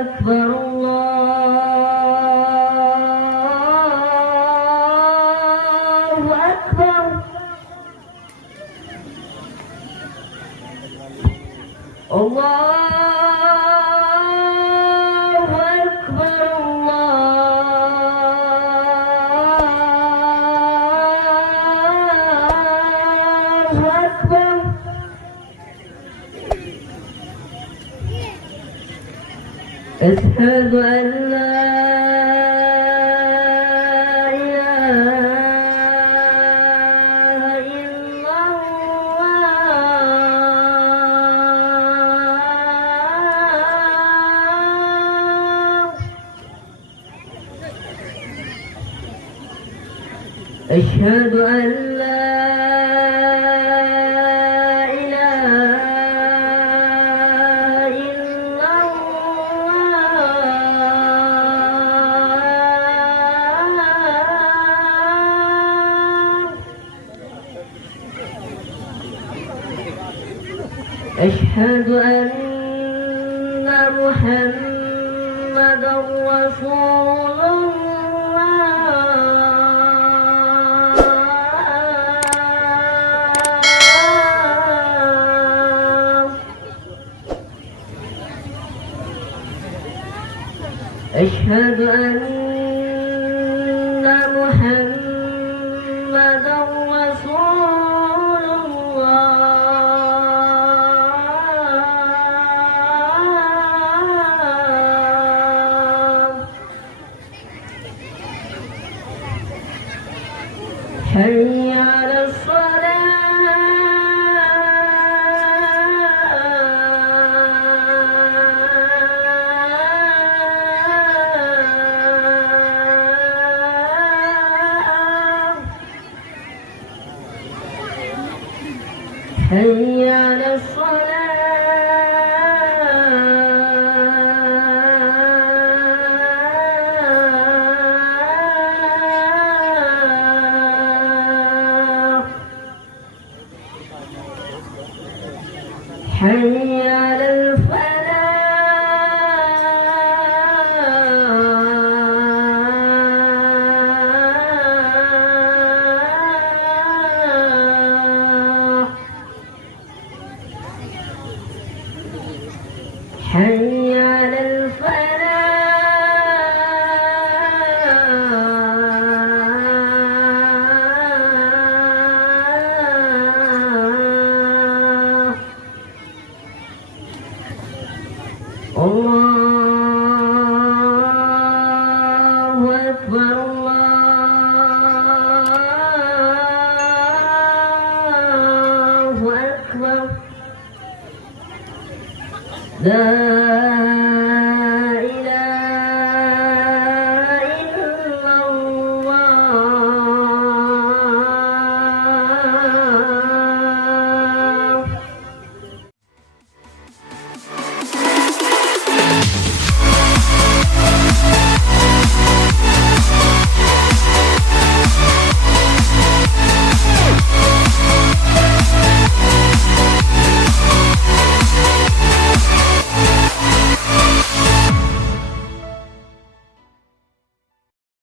أكبر الله أكبر الله أكبر الله أكبر أشهد أن لا إله إلا الله أشهد أن لا أشهد أن محمدًا رسول الله أشهد أن محمدًا رسول الله حي على الصلاة حي على الصلاة حي على الفلاح حي على الفلاح الله أكبر الله أكبر لا